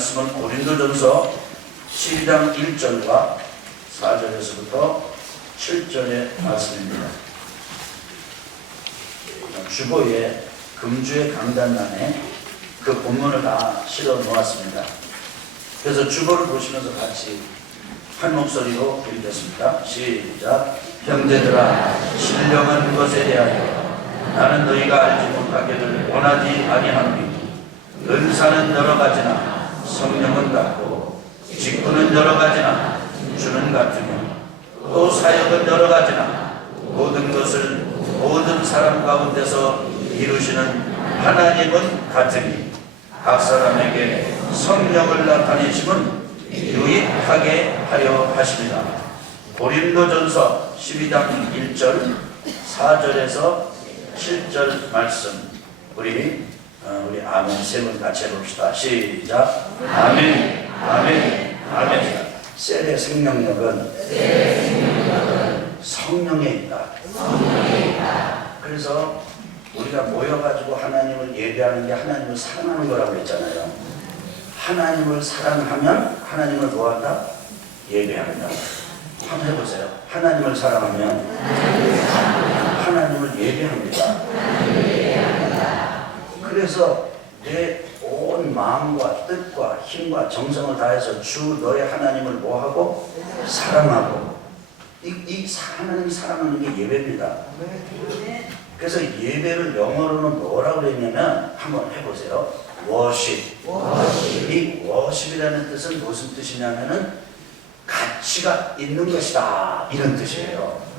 말씀은 고린도전서 12장 1절과 4절에서부터 7절의 말씀입니다. 주보에 금주의 강단란에 그 본문을 다 실어 놓았습니다. 그래서 주보를 보시면서 같이 한 목소리로 읽겠습니다. 시작. 형제들아, 신령한 것에 대하여 나는 너희가 알지 못하기를 원하지 아니하노니 은사는 여러 가지나 성령은 같고 직분은 여러 가지나 주는 같으며 또 사역은 여러 가지나 모든 것을 모든 사람 가운데서 이루시는 하나님은 같으니 각 사람에게 성령을 나타내심은 유익하게 하려 하십니다. 고린도전서 12장 1절 4절에서 7절 말씀 우리 아멘 세 번 같이 해봅시다. 시작. 아멘 아멘 아멘. 셀의 생명력은 성령에 있다. 그래서 우리가 모여가지고 하나님을 예배하는 게 하나님을 사랑하는 거라고 했잖아요. 하나님을 사랑하면 하나님을 뭐한다? 예배한다. 한번 해보세요. 하나님을 사랑하면 하나님을 예배합니다. 그래서 내 온 마음과 뜻과 힘과 정성을 다해서 주 너의 하나님을 뭐하고? 사랑하고. 하나님 사랑하는 게 예배입니다. 그래서 예배를 영어로는 뭐라고 그랬냐면 한번 해보세요. 워십. 이 워십이라는 뜻은 무슨 뜻이냐면은 가치가 있는 것이다 이런 뜻이에요.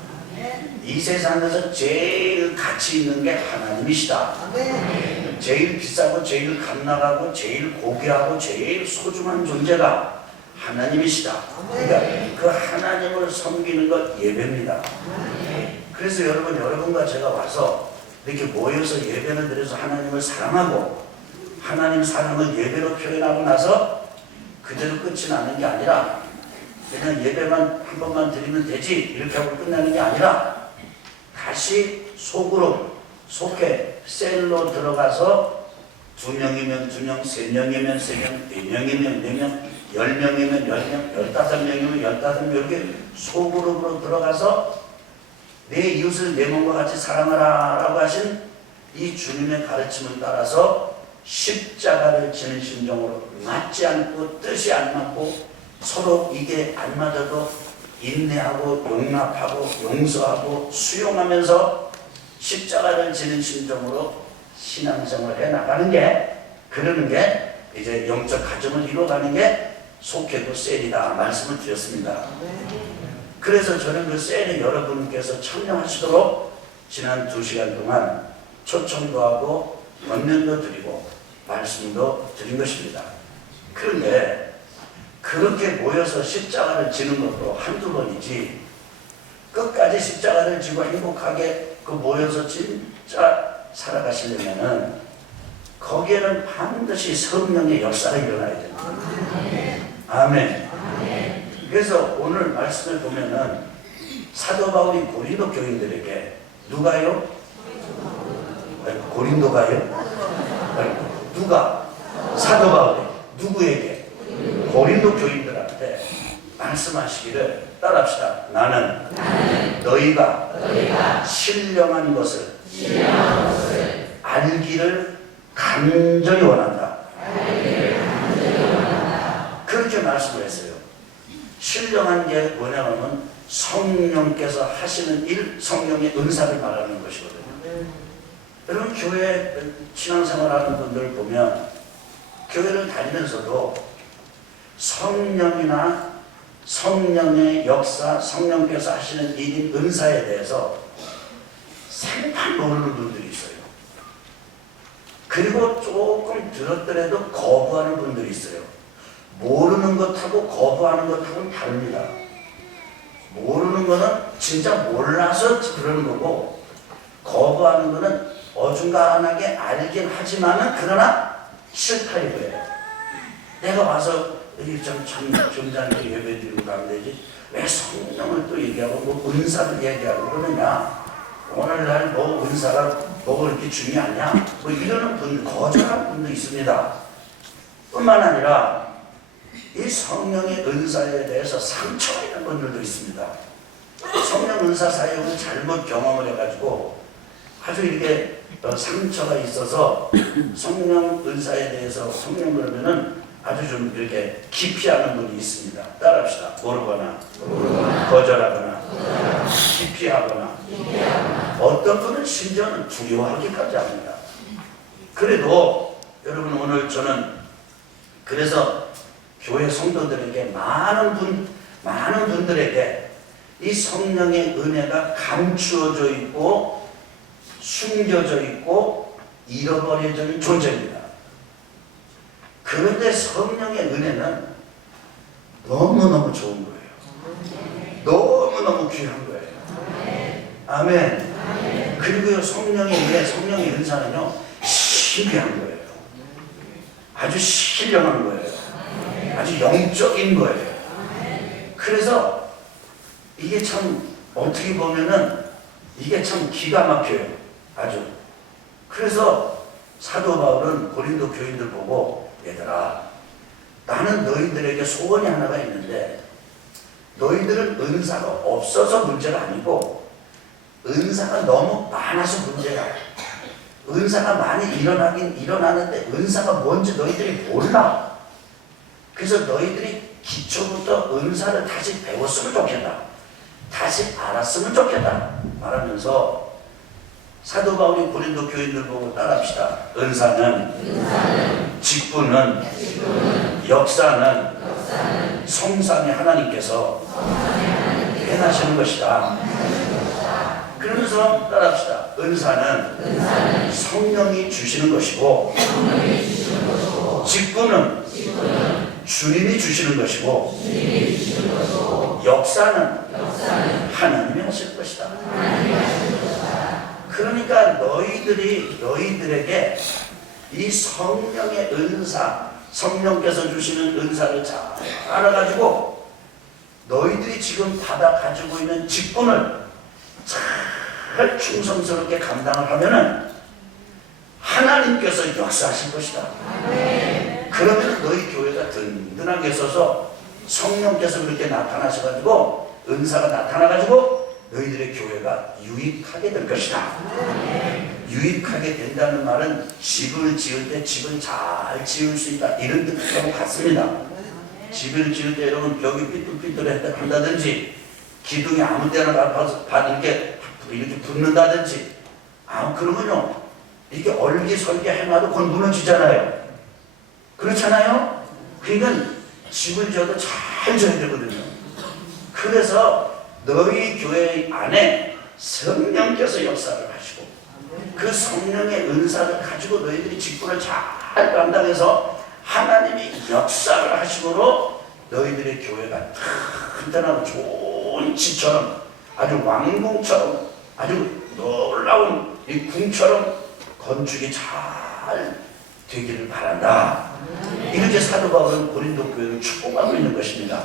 이 세상에서 제일 가치 있는 게 하나님이시다. 제일 비싸고 제일 값나가고 제일 고귀하고 제일 소중한 존재가 하나님이시다. 그러니까 그 하나님을 섬기는 것 예배입니다. 그래서 여러분과 제가 와서 이렇게 모여서 예배를 드려서 하나님을 사랑하고 하나님 사랑을 예배로 표현하고 나서 그대로 끝이 나는 게 아니라 그냥 예배만 한 번만 드리면 되지 이렇게 하고 끝나는 게 아니라 다시 속해 셀로 들어가서 2명이면 2명, 3명이면 3명, 4명이면 4명, 10명이면 10명, 15명이면 15명 이렇게 소그룹으로 들어가서 내 이웃을 내 몸과 같이 사랑하라 라고 하신 이 주님의 가르침을 따라서 십자가를 지는 심정으로 맞지 않고 뜻이 안 맞고 서로 이게 안 맞아도 인내하고 용납하고 용서하고 수용하면서 십자가를 지는 심정으로 신앙생활을 해나가는 게 그러는 게 이제 영적 가정을 이루어가는 게 속해도 셀이다 말씀을 드렸습니다. 그래서 저는 그 셀에 여러분께서 참여하시도록 지난 2시간 동안 초청도 하고 권면도 드리고 말씀도 드린 것입니다. 그런데 그렇게 모여서 십자가를 지는 것도 한두 번이지 끝까지 십자가를 지고 행복하게 그 모여서 진짜 살아가시려면은 거기에는 반드시 성령의 역사가 일어나야 됩니다. 아멘. 그래서 오늘 말씀을 보면은 사도 바울이 고린도 교인들에게 누가요? 고린도가요? 누가? 사도 바울이 누구에게? 고린도 교인들한테 말씀하시기를 따라합시다. 나는 너희가 신령한 것을 알기를 간절히 원한다. 그렇게 말씀을 했어요. 신령한 게 뭐냐면 성령께서 하시는 일, 성령의 은사를 말하는 것이거든요. 여러분 교회 신앙생활하는 분들 보면 교회를 다니면서도 성령이나 성령의 역사, 성령께서 하시는 일인 은사에 대해서 생판 모르는 분들이 있어요. 그리고 조금 들었더라도 거부하는 분들이 있어요. 모르는 것하고 거부하는 것하고는 다릅니다. 모르는 거는 진짜 몰라서 그러는 거고 거부하는 거는 어중간하게 알긴 하지만은 그러나 싫다 이거예요. 내가 와서 여기 좀 점잖게 예배드리고 가면 되지 왜 성령을 또 얘기하고 뭐 은사를 얘기하고 그러느냐. 오늘날 뭐 은사가 뭐가 그렇게 중요하냐 뭐 이러는 분 거절하는 분도 있습니다. 뿐만 아니라 이 성령의 은사에 대해서 상처가 있는 분들도 있습니다. 성령 은사 사역을 잘못 경험을 해가지고 아주 이렇게 상처가 있어서 성령 은사에 대해서 성령 그러면은 아주 좀 이렇게 기피하는 분이 있습니다. 따라합시다. 모르거나 거절하거나 기피하거나 어떤 분은 심지어는 두려워하기까지 합니다. 그래도 여러분 오늘 저는 그래서 교회 성도들에게 많은 분들에게 이 성령의 은혜가 감추어져 있고 숨겨져 있고 잃어버려져 있는 존재입니다. 그런데 성령의 은혜는 너무너무 좋은 거예요. 너무너무 귀한 거예요. 아멘. 그리고 성령의 은혜, 성령의 은사는요 신비한 거예요. 아주 신령한 거예요. 아주 영적인 거예요. 그래서 이게 참 어떻게 보면은 이게 참 기가 막혀요. 아주. 그래서 사도 바울은 고린도 교인들 보고 얘들아 나는 너희들에게 소원이 하나가 있는데 너희들은 은사가 없어서 문제가 아니고 은사가 너무 많아서 문제야. 은사가 많이 일어나긴 일어나는데 은사가 뭔지 너희들이 몰라. 그래서 너희들이 기초부터 은사를 다시 배웠으면 좋겠다. 다시 알았으면 좋겠다. 말하면서 사도 바울이 고린도 교인들 보고 따라합시다. 은사는 직분은 역사는 성삼위 하나님께서 해나시는 것이다. 그러면서 따라합시다. 은사는 성령이 주시는 것이고 직분은 주님이 주시는 것이고 역사는 하나님이 하시는 것이다. 그러니까 너희들에게 이 성령의 은사, 성령께서 주시는 은사를 잘 알아가지고 너희들이 지금 받아 가지고 있는 직분을 잘 충성스럽게 감당을 하면은 하나님께서 역사하실 것이다. 그러면 너희 교회가 든든하게 서서 성령께서 그렇게 나타나셔가지고 은사가 나타나가지고 너희들의 교회가 유익하게 될 것이다. 유익하게 된다는 말은 집을 지을 때 집을 잘 지을 수 있다 이런 뜻하고 같습니다. 집을 지을 때 여러분 벽이 삐뚤삐뚤한다든지 기둥이 아무 데나 가서 이렇게 붙는다든지 그러면요 이렇게 얼기설기 해놔도 곧 무너지잖아요. 그렇잖아요. 그러니까 집을 지어도 잘 지어야 되거든요. 그래서 너희 교회 안에 성령께서 역사를 하시고 그 성령의 은사를 가지고 너희들이 직분을 잘 감당해서 하나님이 역사를 하심으로 너희들의 교회가 튼튼하고 좋은 지처럼 아주 왕궁처럼 아주 놀라운 이 궁처럼 건축이 잘 되기를 바란다. 이렇게 사도 바울은 고린도 교회를 축복하고 있는 것입니다.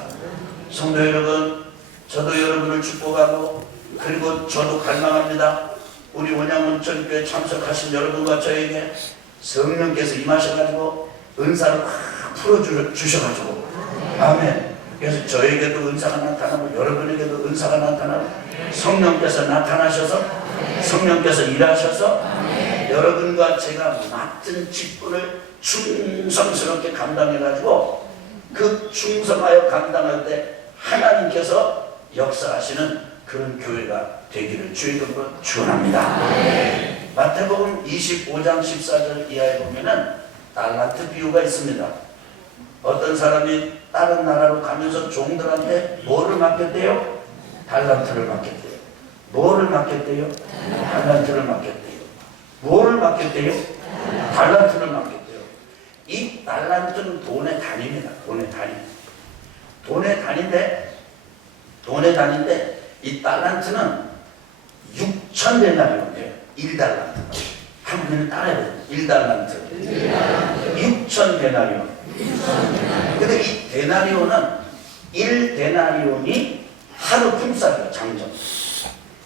성도 여러분, 저도 여러분을 축복하고 그리고 저도 갈망합니다. 우리 원양원천교회 참석하신 여러분과 저에게 성령께서 임하셔가지고 은사를 확 풀어주셔가지고 아멘. 그래서 저에게도 은사가 나타나고 여러분에게도 은사가 나타나고 성령께서 나타나셔서 성령께서 일하셔서 여러분과 제가 맡은 직분을 충성스럽게 감당해가지고 그 충성하여 감당할 때 하나님께서 역사하시는 그런 교회가 되기를 주의 이름으로 축원합니다. 마태복음 25장 14절 이하에 보면은 달란트 비유가 있습니다. 어떤 사람이 다른 나라로 가면서 종들한테 뭐를 맡겼대요? 달란트를 맡겼대요. 뭐를 맡겼대요? 달란트를 맡겼대요. 뭐를 맡겼대요? 달란트를 맡겼대요. 이 달란트는 돈의 단위입니다. 돈의 단위인데 이 달란트는 6,000데나리온이에요. 1달란트. 한국인은 따라야 돼요. 1달란트. 6,000데나리온. 근데 이 데나리온은 1데나리온이 하루 품삯이에요. 장정.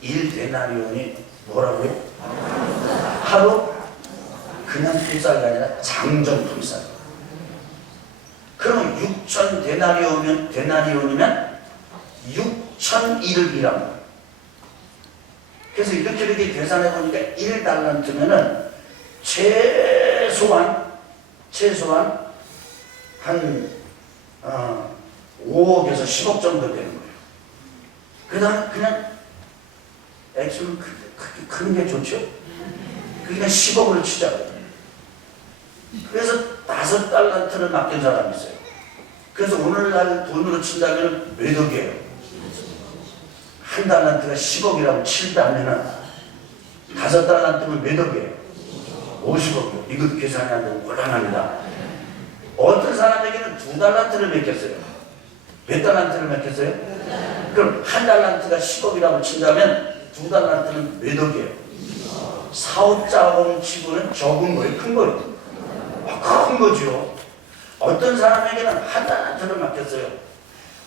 1데나리온이 뭐라고요? 하루 그냥 품삯이 아니라 장정 품삯. 그럼 6,000 데나리온이면 6,001억이랍니다. 그래서 이렇게 계산해 보니까 1달란트면은 최소한 한 5억에서 10억 정도 되는 거예요. 그냥 액수는 그렇게 큰 게 좋죠. 그냥 10억으로 치자고요. 그래서 5달란트를 맡긴 사람이 있어요. 그래서 오늘날 돈으로 친다면 몇 억이에요? 한 달란트가 10억이라고 치다면은 5달란트면 몇 억이에요? 50억이요. 이것도 계산이 안 되고 곤란합니다. 어떤 사람에게는 2달란트를 맡겼어요. 몇 달란트를 맡겼어요? 그럼 한 달란트가 10억이라고 친다면 2달란트는 몇 억이에요? 4, 5자공 치고는 적은 거예요? 큰 거예요? 큰 거죠. 어떤 사람에게는 한 달란트를 맡겼어요.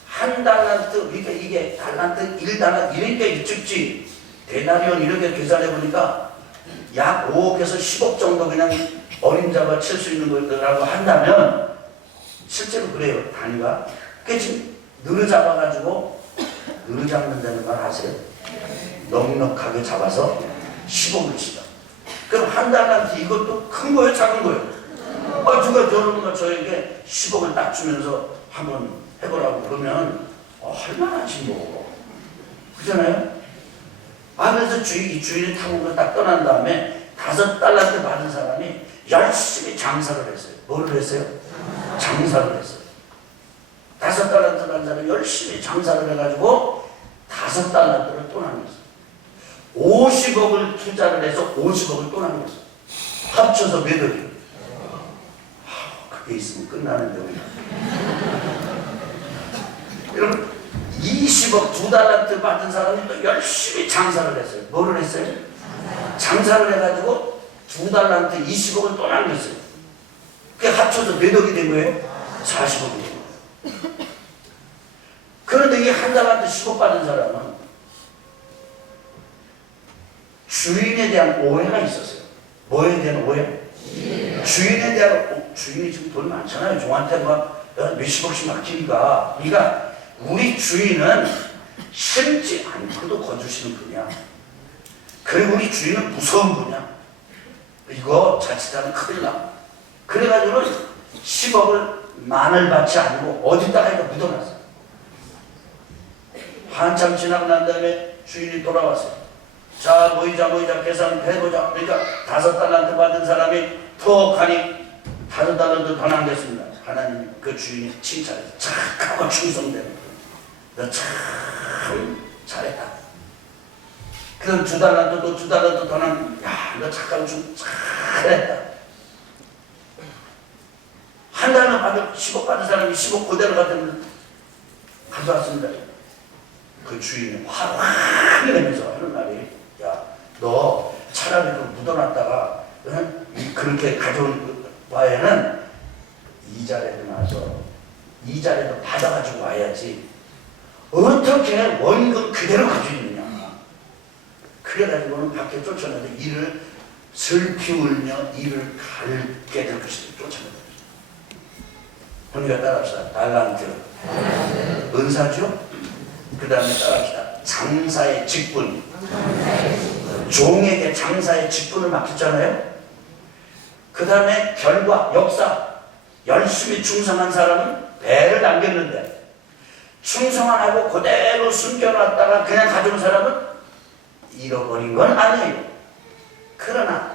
한 달란트, 그러니까 이게 달란트, 1달란트, 이렇게 찍지. 데나리온 이렇게 계산해 보니까 약 5억에서 10억 정도 그냥 어림잡아 칠 수 있는 거라고 한다면 실제로 그래요. 단위가. 그게 지금 늘어잡아가지고 늘어잡는다는 말 아세요? 넉넉하게 잡아서 10억을 치자. 그럼 한 달란트 이것도 큰 거예요? 작은 거예요? 누가 저러는가 저에게 10억을 딱 주면서 한번 해보라고 그러면 할만하지 뭐. 그잖아요? 그래서 주인이 타국으로 딱 떠난 다음에 5달란트 받은 사람이 열심히 장사를 했어요. 뭐를 했어요? 장사를 했어요. 5달란트 받은 사람이 열심히 장사를 해가지고 5달란트를 또 남겼어요. 50억을 투자를 해서 50억을 또 남겼어요. 합쳐서 몇 억이요? 그게 있으면 끝나는데 우리가. 여러분 20억 2달란트 받은 사람이 또 열심히 장사를 했어요. 뭐를 했어요? 장사를 해가지고 2달란트 20억을 또 남겼어요. 그게 합쳐서 몇 억이 된 거예요? 40억이 된 거예요. 그런데 이 한 달란트 10억 받은 사람은 주인에 대한 오해가 있었어요. 뭐에 대한 오해? 주인에 대한 주인이 지금 돈 많잖아요. 종한테 막 몇십억씩 맡기니까. 그러니까 우리 주인은 싫지 않고도 거주시는 분이야. 그리고 우리 주인은 무서운 분이야. 이거 자칫하면 큰일 나. 그래가지고는 10억을 만을 받지 않고 어디다가 이거 묻어놨어. 한참 지나고 난 다음에 주인이 돌아왔어요. 자 모이자 계산해보자. 그러니까 5달란트 받은 사람이 턱하니 5달란트 더 남겼습니다. 하나님 그 주인이 칭찬해서 착하고 충성되는 분. 너 참 잘했다. 그럼 2달란트 더 남. 너 착하고 잘했다. 한 달만 받은 10억 받은 사람이 10억 그대로 가져왔습니다. 그 주인이 화를 내면서 하는 말이 너 차라리 묻어놨다가 그렇게 가져온 바에는 이자라도 나서 이자라도 받아가지고 와야지 어떻게 원금 그대로 가지고 있느냐. 그래가지고는 밖에 쫓아내서 이를 슬피 울며 이를 갈게 될 것이다. 쫓아내서 우리가 따라합시다. 달란트 은사죠. 그 다음에 따라합시다. 장사의 직분. 종에게 장사의 직분을 맡겼잖아요. 그 다음에 결과, 역사. 열심히 충성한 사람은 배를 남겼는데 충성 안 하고 그대로 숨겨놨다가 그냥 가져온 사람은 잃어버린 건 아니에요. 그러나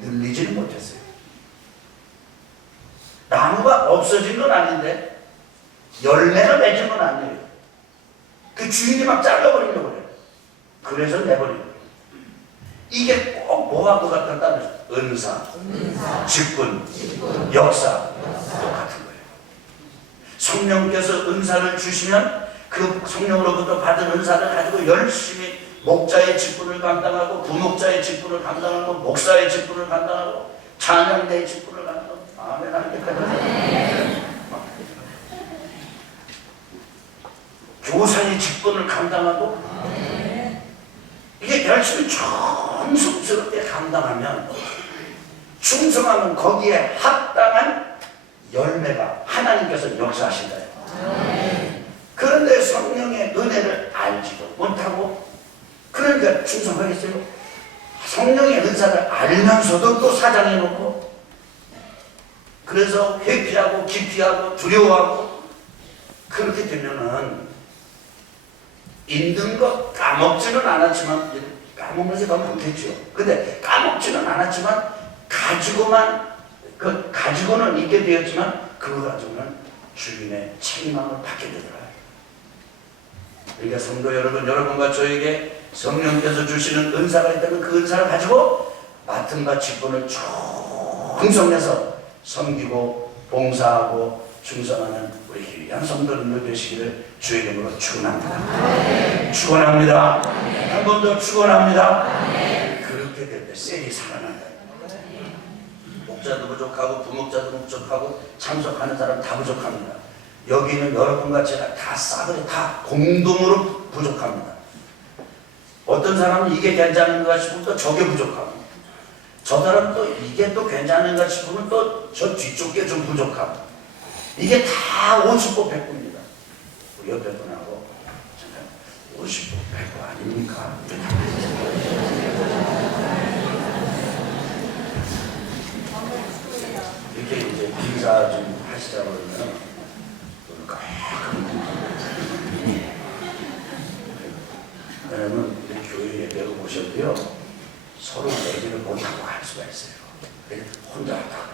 늘리지는 못했어요. 나무가 없어진 건 아닌데 열매가 맺은 건 아니에요. 그 주인이 막 잘라버리려고 그래요. 그래서 내버리는 거예요. 이게 꼭 뭐하고 같다면 은사, 직분, 역사 똑같은 거예요. 성령께서 은사를 주시면 그 성령으로부터 받은 은사를 가지고 열심히 목자의 직분을 감당하고 부목자의 직분을 감당하고 목사의 직분을 감당하고 찬양대의 직분을 감당하고 아멘 하니까 교사의 직분을 감당하고 이게 열심히 충성스럽게 감당하면 충성하면 거기에 합당한 열매가 하나님께서 역사하신다. 그런데 성령의 은혜를 알지도 못하고, 그러니까 충성하겠어요? 성령의 은사를 알면서도 또 사장해놓고, 그래서 회피하고 기피하고 두려워하고, 그렇게 되면은 있는 것 까먹지는 않았지만, 까먹는 게 더 많겠죠. 근데 까먹지는 않았지만 가지고는 있게 되었지만 그거 가지고는 주님의 책임함을 받게 되더라고요. 그러니까 성도 여러분, 여러분과 저에게 성령께서 주시는 은사가 있다면 그 은사를 가지고 맡은 바 직분을 충성해서 섬기고 봉사하고 충성하는 우리 귀한 성도님들 되시기를 주의 이름으로 축원합니다. 축원합니다. 한 번 더 축원합니다. 그렇게 될 때 셀이 살아난다. 목자도 부족하고 부목자도 부족하고 참석하는 사람 다 부족합니다. 여기 있는 여러분과 제가 다 싸그리 다 공동으로 부족합니다. 어떤 사람은 이게 괜찮은가 싶으면 또 저게 부족하고, 저 사람은 또 이게 또 괜찮은가 싶으면 또 저 뒤쪽 게 좀 부족하고, 이게 다 50보 100보입니다. 우리 옆에 분하고 50보 100보 아닙니까? 이렇게 이제 인사 좀 하시자고 그러면 왜냐면 우리 교회 예배를 보셔도요, 서로 얘기를 못하고 할 수가 있어요. 그래서 혼자 하다가,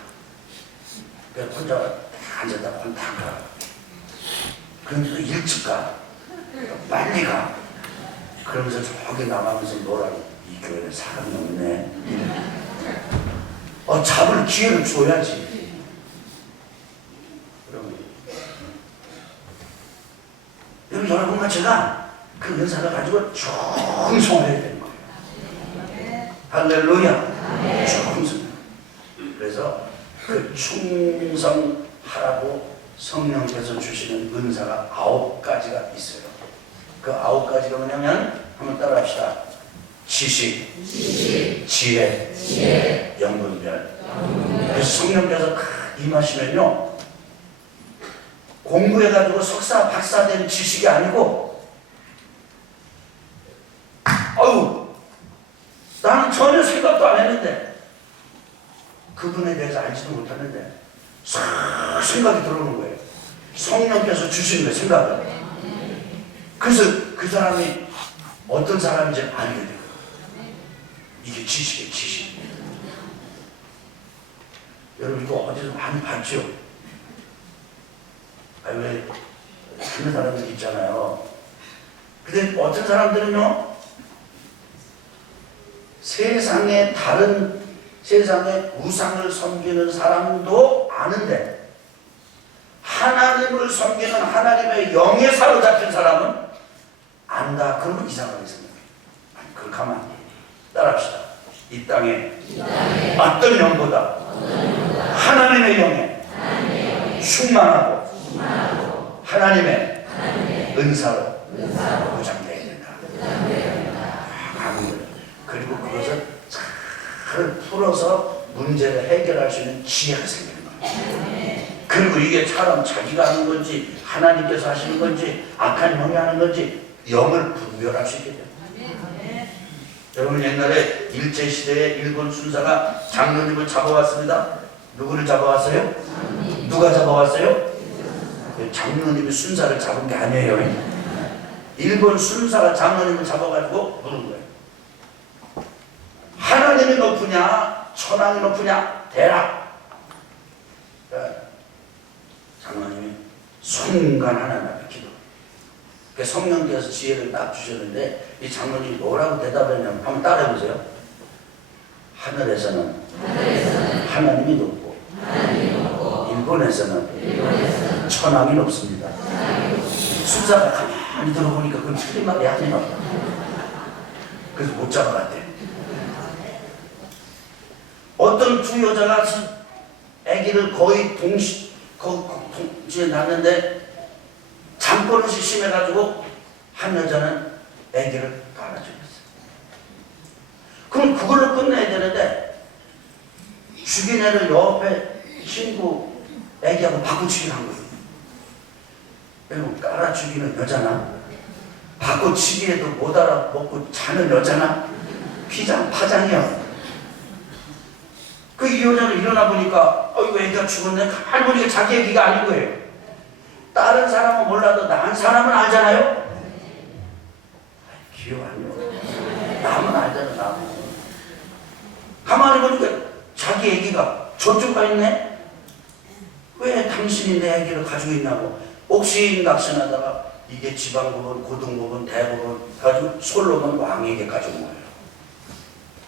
혼자 앉았다 혼자 가. 그러면서 일찍 가, 빨리 가. 그러면서 저기 나가면서 뭐라고, 이 교회는 사람이 없네. 잡을 기회를 줘야지. 그러면 여러분과 제가 그 은사를 가지고 충성해야 되는 거예요. 할렐루야. 충성. 그래서 그 충성하라고 성령께서 주시는 은사가 9가지가 있어요. 그 9가지가 뭐냐면 한번 따라합시다. 지식, 지혜, 영분별. 그래서 성령께서 임하시면요, 공부해가지고 석사, 박사 된 지식이 아니고, 나는 전혀 생각도 안 했는데, 그분에 대해서 알지도 못하는데 싹 생각이 들어오는 거예요. 성령께서 주시는 거예요, 생각을. 그래서 그 사람이 어떤 사람인지 알게 돼요. 이게 지식이에요, 지식. 여러분 이거 어디서 많이 봤죠? 왜 하는 사람들 있잖아요. 근데 어떤 사람들은요, 세상의 우상을 섬기는 사람도 아는데, 하나님을 섬기는 하나님의 영에 사로잡힌 사람은 안다. 그러면 이상하게 생각해요. 아니, 그렇게 하면 안 돼요. 따라합시다. 이 땅에 어떤 영보다 하나님의 영에 충만하고 하나님의 은사로 무장되어야 된다. 그리고 그것을 잘 풀어서 문제를 해결할 수 있는 지혜가 생기는 거예요. 그리고 이게 사람 자기가 하는 건지 하나님께서 하시는 건지 악한 영이 하는 건지 영을 분별할 수 있게 돼요. 여러분 옛날에 일제시대에 일본 순사가 장로님을 잡아왔습니다. 누구를 잡아왔어요? 누가 잡아왔어요? 장로님이 순사를 잡은 게 아니에요. 일본 순사가 장로님을 잡아가지고 물은 거예요. 하나님이 높으냐 천왕이 높으냐 대라. 장로님이 순간 하나님 앞에 기도. 성령께서 지혜를 딱 주셨는데 이 장로님이 뭐라고 대답했냐면 한번 따라해보세요. 하늘에서는 하나님이 높고 일본에서는 천왕이 높습니다. 순사가 가만히 들어보니까 그건 틀린 말이 아니에요. 그래서 못 잡아갔대. 어떤 두 여자가 아기를 거의 동시에 낳는데 잠버릇이 심해가지고 한 여자는 아기를 깔아주겠어요. 그럼 그걸로 끝내야 되는데 죽인 애를 옆에 친구 아기하고 바꾸치기를 한 거예요. 여러분, 깔아 죽이는 여자나, 바꿔치기에도 못 알아먹고 자는 여자나, 피장 파장이야. 이 여자는 일어나 보니까 이거 애기가 죽었네. 가만히 보니까 자기 애기가 아닌 거예요. 다른 사람은 몰라도 난 사람은 알잖아요. 기억 안 나요. 남은 알잖아. 남은. 가만히 보니까 자기 애기가 저쪽 가 있네. 왜 당신이 내 애기를 가지고 있냐고 옥신각신하다가 이게 지방법원, 고등법원, 대법원 가지고 솔로몬 왕에게 가져온 거예요.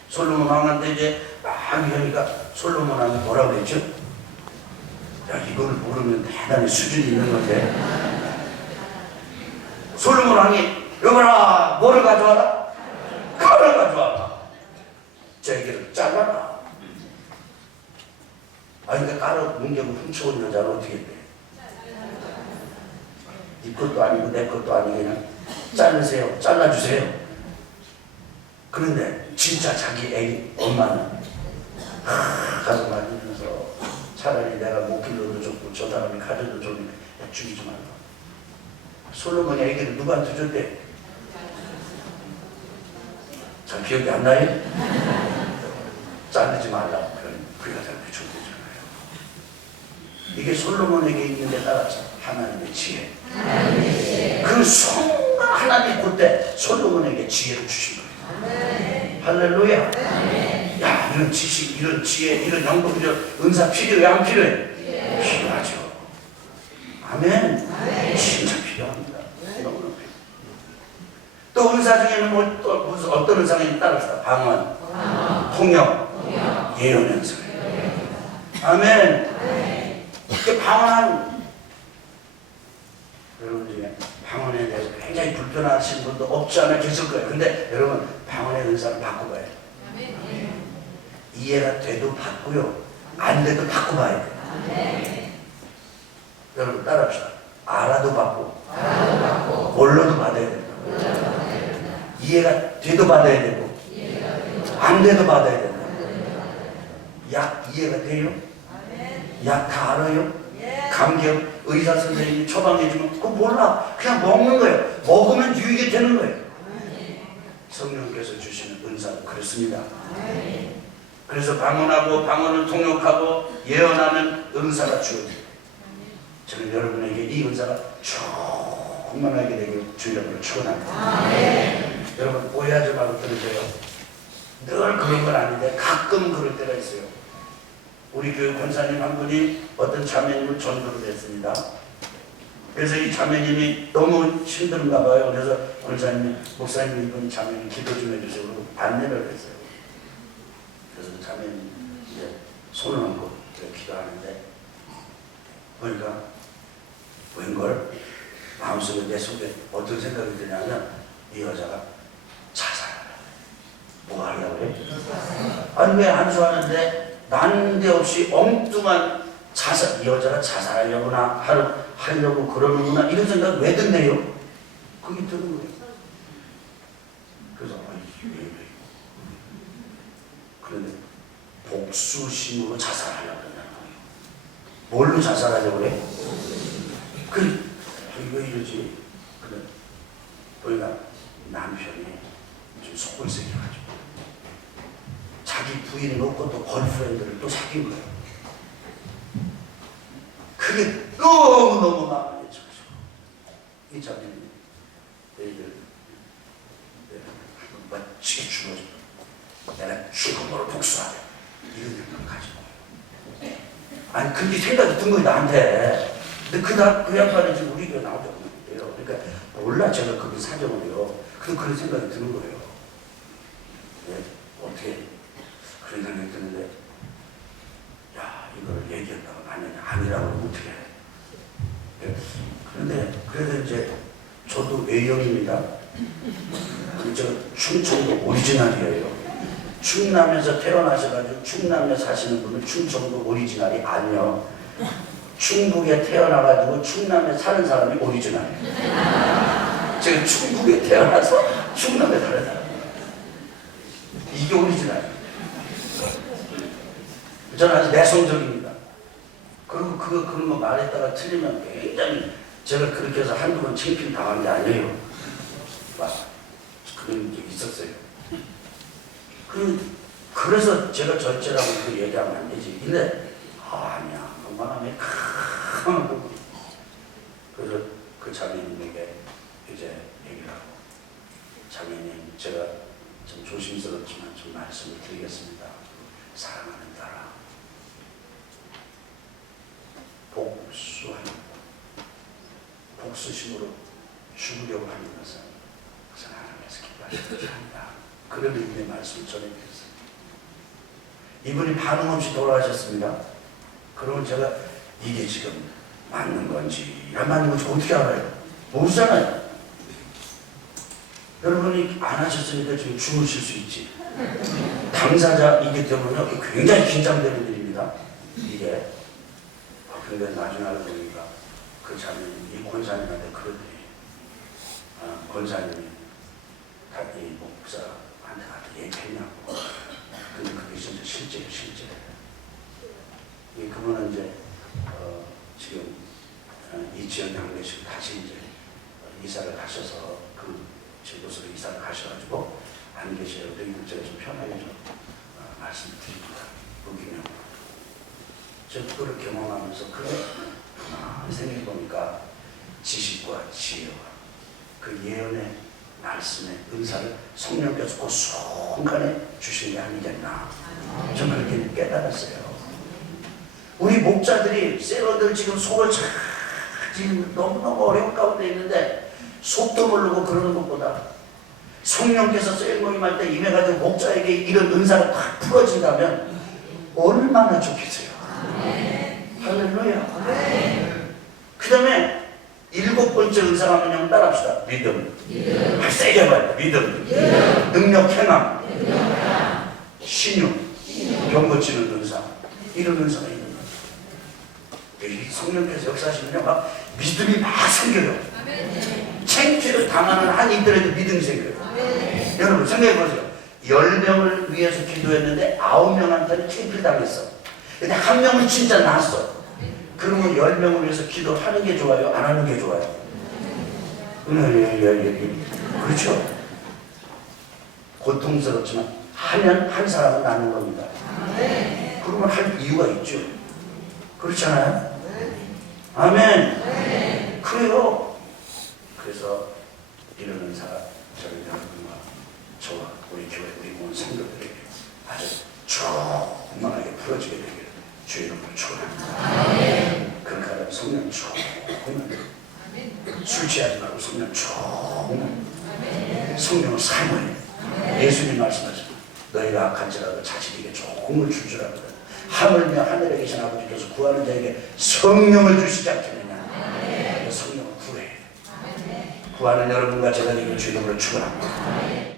솔로몬 왕한테 이제 막 하니까 솔로몬 왕이 뭐라고 했죠? 야, 이걸 모르면 대단히 수준이 있는 건데. 솔로몬 왕이 여보라, 뭐를 가져와라? 칼을 가져와라. 제 얘기를 잘라라. 그러니까 칼을 문경을 훔쳐온 여자는 어떻게 돼? 네 것도 아니고 내 것도 아니고 그냥 자르세요. 잘라주세요. 그런데 진짜 자기 애기 엄마는 가서 맞으면서 차라리 내가 못 길러도 좋고 저 사람이 가져도 좋으니까 죽이지 말라. 솔로몬이 애기를 누구한테 줬대? 잘 기억이 안 나요? 자르지 말라고 그 여자한테 줬대잖아요. 이게 솔로몬에게 있는 데 따라서 하나님의 지혜. 그 순간 하나님 그때 솔로몬에게 지혜를 주신 거예요. 할렐루야. 야, 이런 지식, 이런 지혜, 이런 영동, 이런 은사 필요해, 안 필요해? 필요하죠. 아멘. 진짜 필요합니다. 너무너무 필요해요. 또 은사 중에는 또 무슨 어떤 은사가 따라서 방언, 통역, 예언 은사. 아멘. 이렇게 방언한 여러분 중에 방언에 대해서 굉장히 불편하신 분도 없지 않아 계실 거예요. 근데 여러분 방언의 은사를 바꿔봐야 돼요. 이해가 돼도 바꾸요, 안 돼도 바꿔봐야 돼요. 여러분 따라합시다. 알아도 바꾸고, 몰라도 받아야 된다. 이해가 돼도 받아야 되고, 안 돼도 받아야 된다. 약 이해가 돼요? 약 다 알아요? 감기약 의사 선생님이 처방해주면 그거 몰라. 그냥 먹는 거예요. 먹으면 유익이 되는 거예요. 성령께서 주시는 은사는 그렇습니다. 그래서 방언하고 방언을 통역하고 예언하는 은사가 주어져요. 저는 여러분에게 이 은사가 충만하게 되길 주님으로 축원합니다. 여러분 오해하지 말고 들으세요. 늘 그런 건 아닌데 가끔 그럴 때가 있어요. 우리 교회 권사님 한 분이 어떤 자매님을 전도를 했습니다. 그래서 이 자매님이 너무 힘든가 봐요. 그래서 권사님이 목사님 이분 자매님 기도 좀 해주세요. 그리고 안내를 했어요. 그래서 자매님 이제 손을 얹고 기도하는데 보니까 웬걸 마음속에 내 속에 어떤 생각이 드냐면 이 여자가 자살하려고 뭐 하려고 그래? 아니 왜 안수하는데 난데없이 엉뚱한 자살, 이 여자가 자살하려구나 하려고 그러는구나 이런 생각 왜 듣네요? 그게 드는 거예요. 그래서 왜 그런데 복수심으로 자살하려고 그런다는 거예요. 뭘로 자살하려고 그래? 왜 이러지? 그래 보니까 남편이 좀 속을 새겨가지고 자기 부인 놓고 또 걸프렌드를 또 사귄 거예요. 그게 너무너무 마음에 쳐가지고 이 자매는 너희들 내가 멋지게 죽어줘. 내가 죽음으로 복수하자. 이런 생각을 가지고 아니 그렇게 생각이 든 거예요 나한테. 근데 그 양반이 지금 우리 교회 나오지 않는데요. 그러니까 몰라 제가 그 사정을요. 그런 생각이 드는 거예요. 네, 어떻게 그런 생각이 드는데 야 이걸 얘기했다가 만약에 아니라고 하면 어떻게 해. 네, 그런데 그래도 이제 저도 A형입니다. 저 충청도 오리지널이에요. 충남에서 태어나셔가지고 충남에 사시는 분은 충청도 오리지널이 아니요. 충북에 태어나가지고 충남에 사는 사람이 오리지널이에요. 제가 충북에 태어나서 충남에 사는 사람이에요. 이게 오리지널이에요. 저는 아주 내성적입니다. 그리고 그런 거 말했다가 틀리면 굉장히 제가 그렇게 해서 한두 번 창피를 당한 게 아니에요. 막 그런 적이 있었어요. 그래서 제가 절제라고 그 얘기하면 안 되지. 근데 아니야, 건강함에 큰 부분. 그래서 그 자매님에게 이제 얘기를 하고, 자매님, 제가 좀 조심스럽지만 좀 말씀을 드리겠습니다. 사랑하는 딸아, 복수하는 것, 복수심으로 죽으려고 하는 것은 하나님께서 기뻐하시는 것이 아니다. 그런 의미의 말씀을 전해드렸어요. 이분이 반응 없이 돌아가셨습니다. 그러면 제가 이게 지금 맞는 건지 안 맞는 건지 어떻게 알아요? 모르잖아요. 여러분이 안 하셨으니까 지금 주무실 수 있지. 당사자이기 때문에 굉장히 긴장되는 일입니다. 이게. 근데 나중에 알고 보니까 그 자매님, 이 권사님한테 그러더니, 권사님이 이 목사한테 가서 얘기했냐고. 근데 그게 진짜 실제예요. 그분은 이제 지금 이 지역에 한 개씩 다시 이제 이사를 가셔서 그 지도서로 이사를 가셔가지고 안 계셔요. 그러니까 제가 좀 편하게 좀 말씀드립니다. 무기명. 제가 그걸 경험하면서 생각해 보니까 지식과 지혜와 그 예언의 말씀의 은사를 성령께서 그 순간에 주신 게 아니겠나. 저는 그렇게 깨달았어요. 우리 목자들이 세러들 지금 속을 지금 너무너무 어려운 가운데 있는데 속도 모르고 그러는 것보다 성령께서 셀모임할 때 임해가지고 목자에게 이런 은사가 탁 풀어진다면 얼마나 좋겠어요. 할렐루야. 그 다음에 7번째 은사가 뭐냐면 따라합시다. 믿음. 세게 봐요. 믿음. 능력 행함. 신유. 병 고치는 은사. 이런 은사가 있는 거예요. 성령께서 역사하시면 막 믿음이 막 생겨요. 창피를 당하는 한 이들에도 믿음이 생겨요. 여러분 생각해보세요. 10명을 위해서 기도했는데 9명한테는 창피를 당했어. 근데 한 명은 진짜 났어. 그러면 10명을 위해서 기도하는 게 좋아요? 안 하는 게 좋아요? 그렇죠? 고통스럽지만 하면 한 사람은 나는 겁니다. 그러면 할 이유가 있죠. 그렇잖아요? 아멘. 그래요. 그래서 이런 은사가 저희 여러분과 저와 우리 교회 우리 모든 성도들에게 아주 충만하게 풀어지게 되기를 주의 이름으로 축원합니다. 그러니까 성령 충만, 술 취하지 말고 성령 충만, 성령을 사모해. 예수님 말씀하시죠. 너희가 악한지라도 자식에게 좋은 줄 알거든. 하물며 하늘에 계신 아버지께서 구하는 자에게 성령을 주시지 않겠느냐. 성령을 구해. 구하는 여러분과 제가 되기를 주의 이름으로 축원합니다.